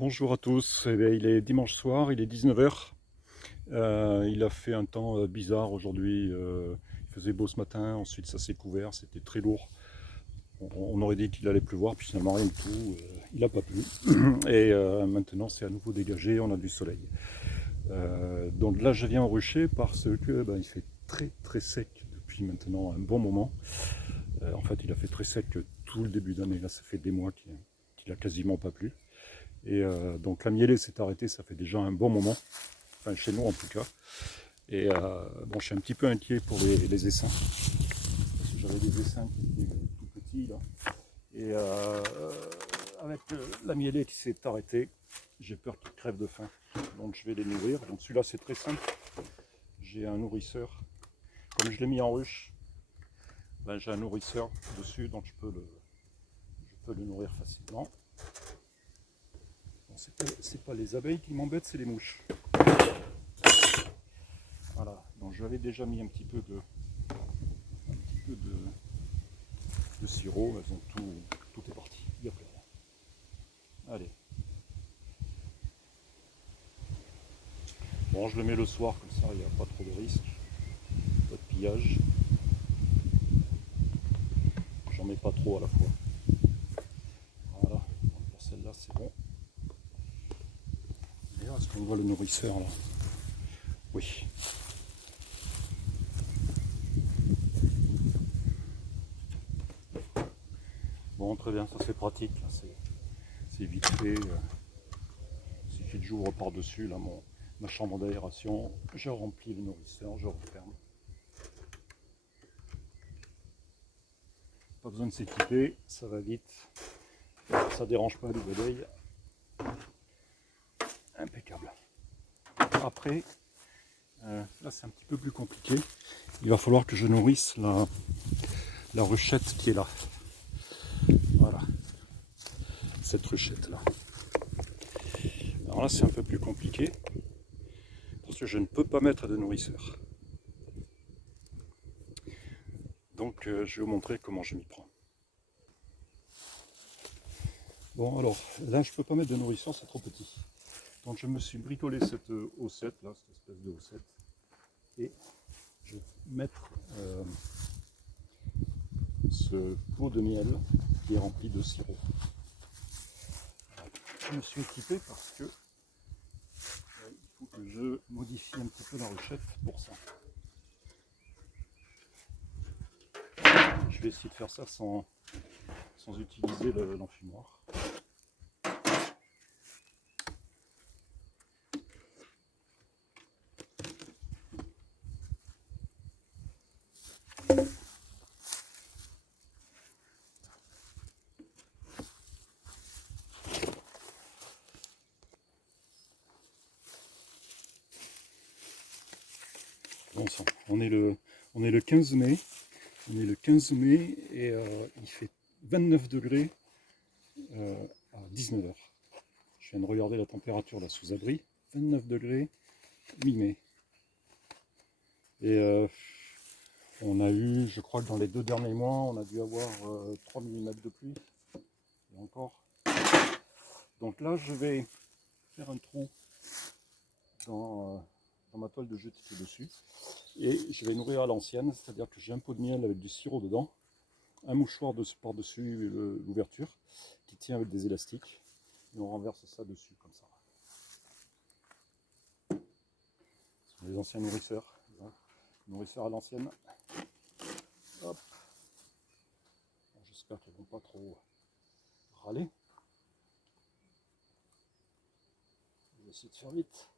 Bonjour à tous. Eh bien, il est dimanche soir, il est 19h. Il a fait un temps bizarre aujourd'hui. Il faisait beau ce matin, ensuite ça s'est couvert, c'était très lourd. On aurait dit qu'il allait pleuvoir, puis finalement rien du tout. Il n'a pas plu. Et maintenant c'est à nouveau dégagé, on a du soleil. Donc là je viens au rucher parce que il fait très très sec depuis maintenant un bon moment. En fait il a fait très sec tout le début d'année, là ça fait des mois qu'il a quasiment pas plu. Et donc la mielée s'est arrêtée, ça fait déjà un bon moment, enfin chez nous en tout cas. Et bon, je suis un petit peu inquiet pour les essaims, parce que j'avais des essaims qui étaient tout petits là. Et avec la mielée qui s'est arrêtée, j'ai peur qu'ils crèvent de faim. Donc je vais les nourrir. Donc celui-là c'est très simple. J'ai un nourrisseur. Comme je l'ai mis en ruche, j'ai un nourrisseur dessus, donc je peux le nourrir facilement. Bon, c'est pas les abeilles qui m'embêtent, c'est les mouches. Voilà, donc je l'avais déjà mis un petit peu de sirop, elles ont tout est parti, il n'y a plus rien. Allez. Bon, je le mets le soir, comme ça il n'y a pas trop de risques, pas de pillage. J'en mets pas trop à la fois. Voilà, donc pour celle-là c'est bon. D'ailleurs, est-ce qu'on voit le nourrisseur là? Oui. Bon, très bien, ça c'est pratique, c'est vite fait. Il suffit que j'ouvre par-dessus là ma chambre d'aération, je remplis le nourrisseur, je referme. Pas besoin de s'équiper, ça va vite, ça dérange pas les abeilles. Impeccable. Après, là c'est un petit peu plus compliqué. Il va falloir que je nourrisse la ruchette qui est là. Voilà, cette ruchette là. Alors là c'est un peu plus compliqué parce que je ne peux pas mettre de nourrisseur. Donc je vais vous montrer comment je m'y prends. Bon alors là je peux pas mettre de nourrisseur, c'est trop petit. Donc je me suis bricolé cette haussette là, cette espèce de haussette. Et je vais mettre ce pot de miel qui est rempli de sirop. Je me suis équipé parce que il faut que je modifie un petit peu la ruchette pour ça. Je vais essayer de faire ça sans utiliser l'enfumoir. Bon sang, on est le 15 mai. On est le 15 mai et il fait 29 degrés à 19h. Je viens de regarder la température là sous abri. 29 degrés, mi-mai. Et on a eu, je crois que dans les 2 derniers mois, on a dû avoir 3 mm de pluie. Et encore. Donc là, je vais faire un trou dans ma toile de jeu qui est dessus. Et je vais nourrir à l'ancienne, c'est-à-dire que j'ai un pot de miel avec du sirop dedans, un mouchoir par-dessus l'ouverture qui tient avec des élastiques. Et on renverse ça dessus comme ça. Ce sont les anciens nourrisseurs. Nourrisseurs à l'ancienne. Hop. Bon, j'espère qu'ils ne vont pas trop râler. Je vais essayer de faire vite.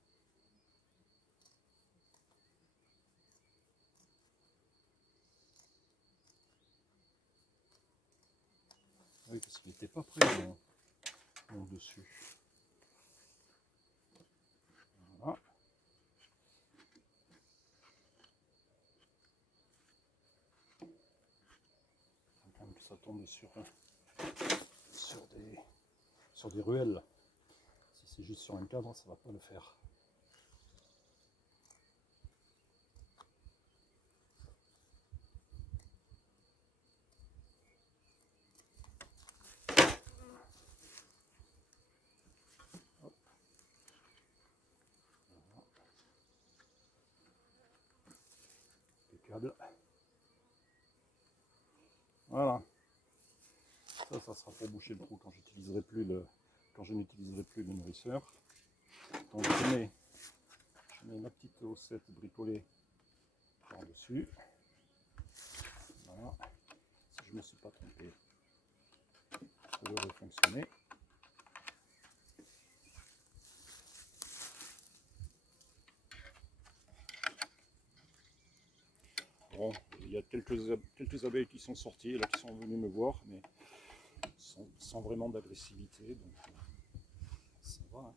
Oui, parce qu'il n'était pas prêt mon dessus. Voilà. Il faut quand même que ça tombe sur des ruelles. Si c'est juste sur un cadre, ça ne va pas le faire. câble. Voilà. Ça sera pour boucher le trou quand je n'utiliserai plus le nourrisseur. Donc je mets ma petite haussette bricolée par-dessus. Voilà. Si je ne me suis pas trompé, ça devrait fonctionner. Bon, il y a quelques abeilles qui sont sorties, là, qui sont venues me voir, mais sans vraiment d'agressivité, donc ça va. Hein.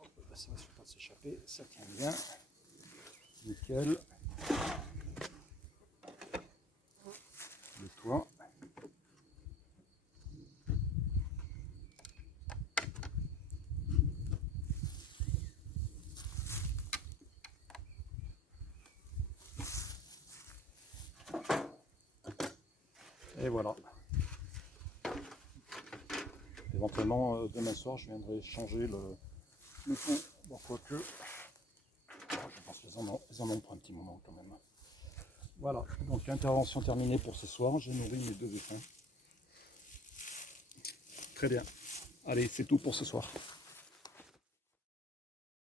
Hop, là, ça va surtout pas s'échapper, ça tient bien, nickel. Le toit. Et voilà. Éventuellement, demain soir, je viendrai changer le pot. Bon, quoique, je pense qu'ils en ont pour un petit moment quand même. Voilà, donc intervention terminée pour ce soir. J'ai nourri mes 2 écrins. Très bien. Allez, c'est tout pour ce soir.